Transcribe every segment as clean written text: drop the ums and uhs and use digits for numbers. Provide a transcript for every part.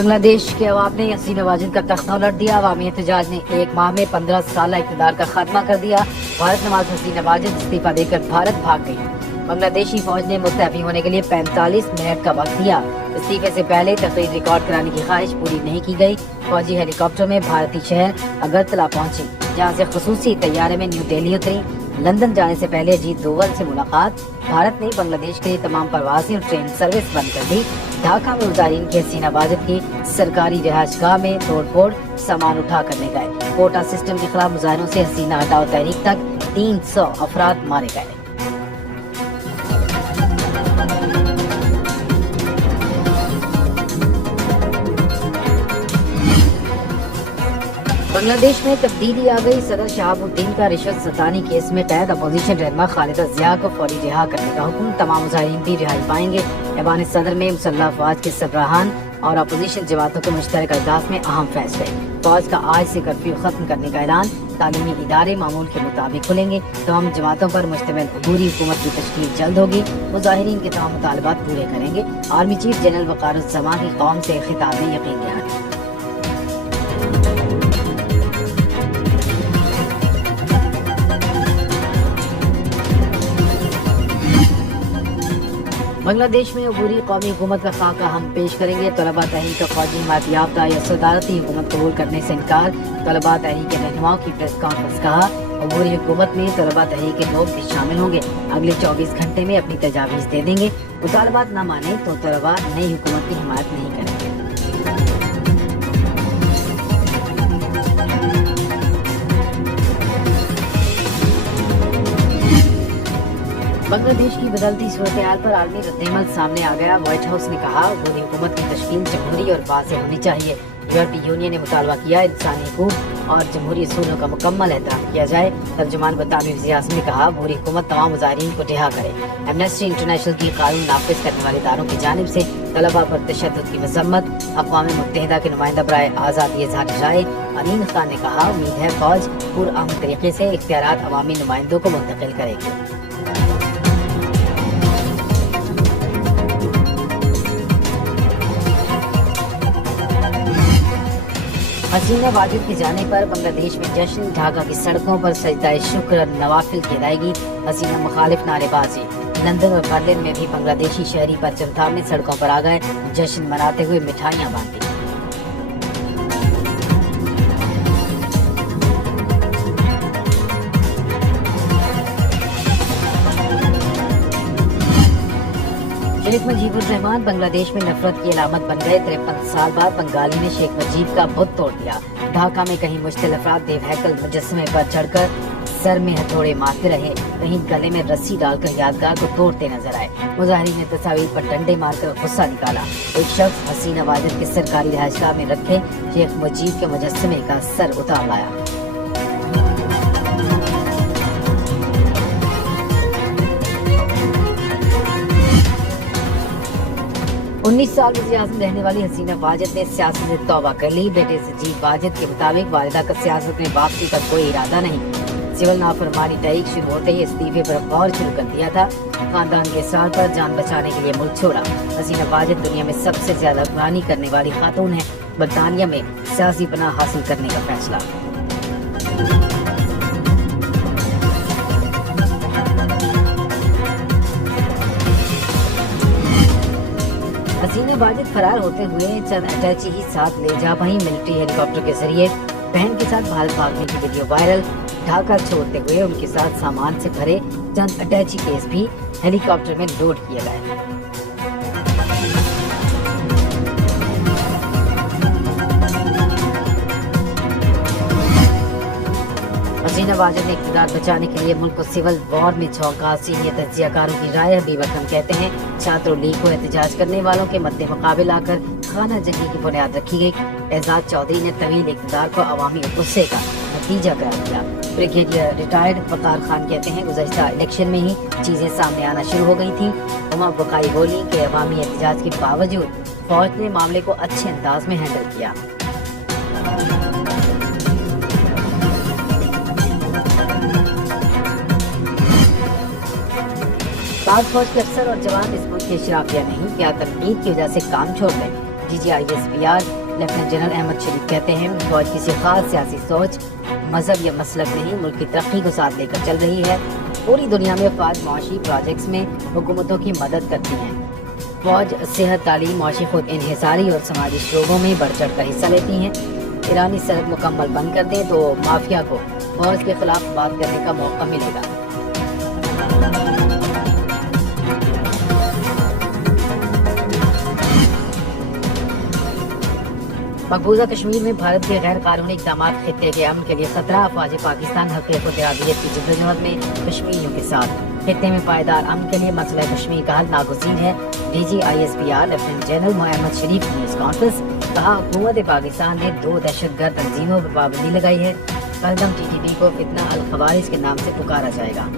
بنگلہ دیش کے عوام نے حسینہ واجد کا تختہ الٹ دیا. عوامی احتجاج نے ایک ماہ میں 15 سالہ اقتدار کا خاتمہ کر دیا. بھارت نواز حسینہ واجد استعفیٰ دے کر بھارت بھاگ گئی. بنگلہ دیشی فوج نے مستعفی ہونے کے لیے 45 منٹ کا وقت دیا. استعفے سے پہلے تقریر ریکارڈ کرانے کی خواہش پوری نہیں کی گئی. فوجی ہیلی کاپٹر میں بھارتی شہر اگرتلا پہنچی، جہاں سے خصوصی طیارے میں نیو دہلی اتری. لندن جانے سے پہلے اجیت دوول سے ملاقات. بھارت نے بنگلہ دیش کے لیے تمام پروازیں اور ٹرین سروس بند کر دی. ڈھاکہ میں مظاہرین کی حسینہ واجد کی سرکاری رہائش گاہ میں توڑ پھوڑ، سامان اٹھا کرنے گئے. کوٹا سسٹم کے خلاف مظاہروں سے حسینہ ہٹاؤ تحریک تک 300 افراد مارے گئے. بنگلہ دیش میں تبدیلی آ گئی. صدر شہاب الدین کا رشوت ستانی کیس میں قید اپوزیشن رہنما خالدہ ضیاء کو فوری رہا کرنے کا حکم. تمام مظاہرین بھی رہائی پائیں گے. ایوان صدر میں مسلح افواج کے سربراہان اور اپوزیشن جماعتوں کے مشترکہ اجلاس میں اہم فیصلے. فوج کا آج سے کرفیو ختم کرنے کا اعلان. تعلیمی ادارے معمول کے مطابق کھلیں گے. تمام جماعتوں پر مشتمل عبوری حکومت کی تشکیل جلد ہوگی. مظاہرین کے تمام مطالبات پورے کریں گے. آرمی چیف جنرل وقار الزماں کی قوم سے خطاب میں یقین دہانی. بنگلہ دیش میں عبوری قومی حکومت کا خاکہ ہم پیش کریں گے. طلباء تحریک کا فوجی حمایت یافتہ یا صدارتی حکومت قبول کرنے سے انکار. طلباء تحریک کے رہنماؤں کی پریس کانفرنس. کہا عبوری حکومت میں طلباء تحریک کے لوگ بھی شامل ہوں گے. اگلے 24 گھنٹے میں اپنی تجاویز دے دیں گے. مطالبات نہ مانیں تو طلباء نئی حکومت کی حمایت نہیں کریں گے. بنگلہ دیش کی بدلتی صورتحال پر عالمی رد عمل سامنے آ گیا. وائٹ ہاؤس نے کہا عبوری حکومت کی تشکیل جمہوری اور واضح ہونی چاہیے. یورپی یونین نے مطالبہ کیا انسانی حقوق اور جمہوری اصولوں کا مکمل احترام کیا جائے. ترجمان بطانوی وزیر اعظم نے کہا عبوری حکومت تمام مظاہرین کو رہا کرے. ایمنسٹی انٹرنیشنل کی قانون نافذ کرنے والے اداروں کی جانب سے طلباء پر تشدد کی مذمت. اقوام متحدہ کے نمائندہ برائے آزادی اظہار رائے امین خان نے کہا امید ہے فوج پرامن طریقے سے اختیارات عوامی نمائندوں کو منتقل کرے گی. حسینہ واجد کے جانے پر بنگلہ دیش میں جشن. ڈھاکہ کی سڑکوں پر سجدہ شکر اور نوافل کی ادائیگی. حسینہ مخالف نعرے بازی. لندن اور برلن میں بھی بنگلہ دیشی شہری پرچم تھامے سڑکوں پر آ گئے. جشن مناتے ہوئے مٹھائیاں بانٹی. شیخ مجیب الرحمان بنگلہ دیش میں نفرت کی علامت بن گئے. 53 سال بعد بنگالی نے شیخ مجیب کا بت توڑ دیا. ڈھاکہ میں کہیں مشتعل افراد دیو ہیکل مجسمے پر چڑھ کر سر میں ہتھوڑے مارتے رہے، کہیں گلے میں رسی ڈال کر یادگار کو توڑتے نظر آئے. مظاہرین نے تصاویر پر ڈنڈے مار کر غصہ نکالا. ایک شخص حسینہ واجد کے سرکاری رہائش گاہ میں رکھے شیخ مجیب کے مجسمے کا سر اتار لایا. انیس سال وزیر اعظم رہنے والی حسینہ واجد نے سیاست سے توبہ کر لی. بیٹے سجید واجد کے مطابق والدہ کا سیاست میں واپسی کا کوئی ارادہ نہیں. سول نافرمانی تحریک شروع ہوتے ہی استعفے پر غور شروع کر دیا تھا. خاندان کے اصرار پر جان بچانے کے لیے ملک چھوڑا. حسینہ واجد دنیا میں سب سے زیادہ حکمرانی کرنے والی خاتون ہے. برطانیہ میں سیاسی پناہ حاصل کرنے کا فیصلہ. حسینہ واجد فرار ہوتے ہوئے چند اٹیچی ہی ساتھ لے جا پائیں. ملٹری ہیلی کاپٹر کے ذریعے بہن کے ساتھ بھارت بھاگنے کی ویڈیو وائرل. ڈھاکہ چھوڑتے ہوئے ان کے ساتھ سامان سے بھرے چند اٹیچی کیس بھی ہیلی کاپٹر میں لوڈ کیے گئے. حسینہ واجد نے اقتدار بچانے کے لیے ملک کو سول وار میں جھونکا. سینئر تجزیہ کاروں کی رائے. حبیب اکرم کہتے ہیں چھاتروں لیگ کو احتجاج کرنے والوں کے مد مقابل آ کر خانہ جنگی کی بنیاد رکھی گئی. اعزاز چودھری نے طویل اقتدار کو عوامی غصے کا نتیجہ قرار دیا. بریگیڈیئر ریٹائرڈ وقار خان کہتے ہیں گزشتہ الیکشن میں ہی چیزیں سامنے آنا شروع ہو گئی تھیں. ہما بقائی بولی کہ عوامی احتجاج کے باوجود فوج نے معاملے کو اچھے انداز میں ہینڈل کیا. پاک فوج کے افسر اور جوان اس ملک کے شرافیہ نہیں، کیا تنقید کی وجہ سے کام چھوڑ گئے. DGISPR لیفٹیننٹ جنرل احمد شریف کہتے ہیں فوج کسی خاص سیاسی سوچ، مذہب یا مسلک نہیں، ملک کی ترقی کو ساتھ لے کر چل رہی ہے۔ پوری دنیا میں فوج معاشی پروجیکٹس میں حکومتوں کی مدد کرتی ہیں۔ فوج صحت، تعلیم، معاشی خود انحصاری اور سماجی شعبوں میں بڑھ چڑھ کر حصہ لیتی ہیں۔ ایرانی سرحد مکمل بند کر دیں تو مافیا کو فوج کے خلاف بات کرنے کا موقع ملے گا۔ مقبوضہ کشمیر میں بھارت کے غیر قانونی اقدامات خطے کے امن کے لیے خطرہ، افواج پاکستان حقیقت و ترابیت کی جدوجہد میں کشمیریوں کے ساتھ۔ خطے میں پائیدار امن کے لیے مسئلہ کشمیر کا حل ناگزیر ہے۔ DGISPR لیفٹیننٹ جنرل احمد شریف کی نیوز کانفرنس، کہا حکومت پاکستان نے 2 دہشت گرد تنظیموں پر پابندی لگائی ہے۔ پہلگام TTP کو فتنہ الخوارج کے نام سے پکارا جائے گا۔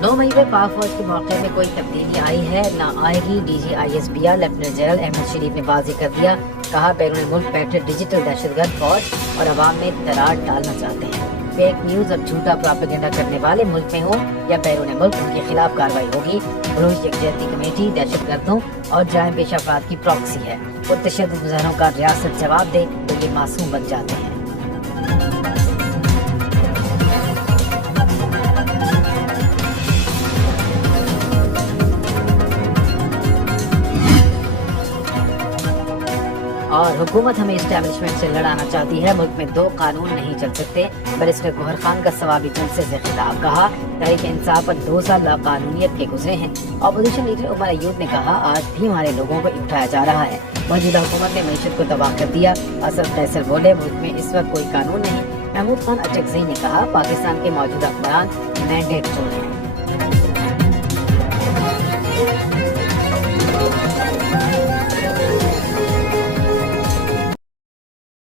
9 مئی میں پاک فوج کے موقع میں کوئی تبدیلی آئی ہے نہ آئے گی۔ DGISPR لیفٹیننٹ جنرل احمد شریف نے واضح کر دیا، کہا بیرون ملک بیٹھے ڈیجیٹل دہشت گرد فوج اور عوام میں دراڑ ڈالنا چاہتے ہیں۔ فیک نیوز اور جھوٹا پراپیگنڈا کرنے والے ملک میں ہوں یا بیرون ملک، ان کے خلاف کارروائی ہوگی۔ بلوچ یکجہتی کمیٹی دہشت گردوں اور جرائم پیشہ افراد کی پراکسی ہے۔ پرتشدد مظاہروں کا ریاست جواب دے تو یہ معصوم بن جاتے ہیں۔ اور حکومت ہمیں اسٹیبلشمنٹ سے لڑانا چاہتی ہے، ملک میں 2 قانون نہیں چل سکتے۔ بیرسٹر گوہر خان کا ثوابی جلسے سے خطاب، کہا تحریک انصاف پر 2 سال لاقانونیت کے گزرے ہیں۔ اپوزیشن لیڈر عمر ایوب نے کہا آج بھی ہمارے لوگوں کو اٹھایا جا رہا ہے۔ موجودہ حکومت نے معیشت کو تباہ کر دیا۔ اسد قیصر بولے ملک میں اس وقت کوئی قانون نہیں۔ محمود خان اچکزئی نے کہا پاکستان کے موجودہ حکمران مینڈیٹ چور ہیں۔